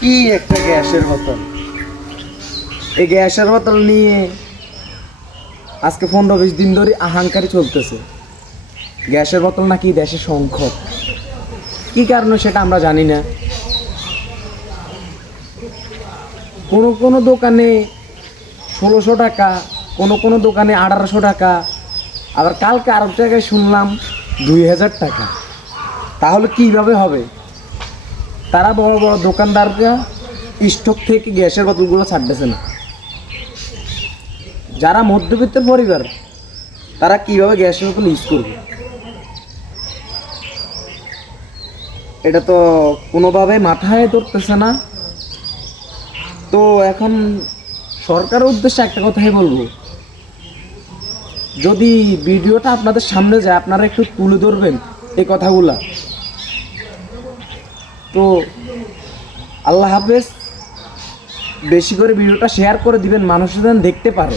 কি একটা গ্যাসের বোতল, এই গ্যাসের বোতল নিয়ে আজকে 15-20 দিন ধরে আহাঙ্কারে চলতেছে। গ্যাসের বোতল নাকি দেশে সংকট, কি কারণে সেটা আমরা জানি না। কোনো কোনো দোকানে 1600 টাকা, কোনো কোনো দোকানে 1800 টাকা, আবার কালকে আরেক জায়গায় শুনলাম 2000 টাকা। তাহলে কিভাবে হবে? তারা বড় বড় দোকানদাররা স্টক থেকে গ্যাসের বোতলগুলো ছাড়তেছে না। যারা মধ্যবিত্তের পরিবার তারা কিভাবে গ্যাসের বোতল ইউজ করবে? এটা তো কোনোভাবে মাথায় ধরতেছে না। তো এখন সরকারের উদ্দেশ্যে একটা কথাই বলবো, যদি ভিডিওটা আপনাদের সামনে যায় আপনারা একটু তুলে ধরবেন এই কথাগুলা। তো আল্লাহ হাফেজ। বেশি করে ভিডিওটা শেয়ার করে দিবেন, মানুষ যেন দেখতে পারে।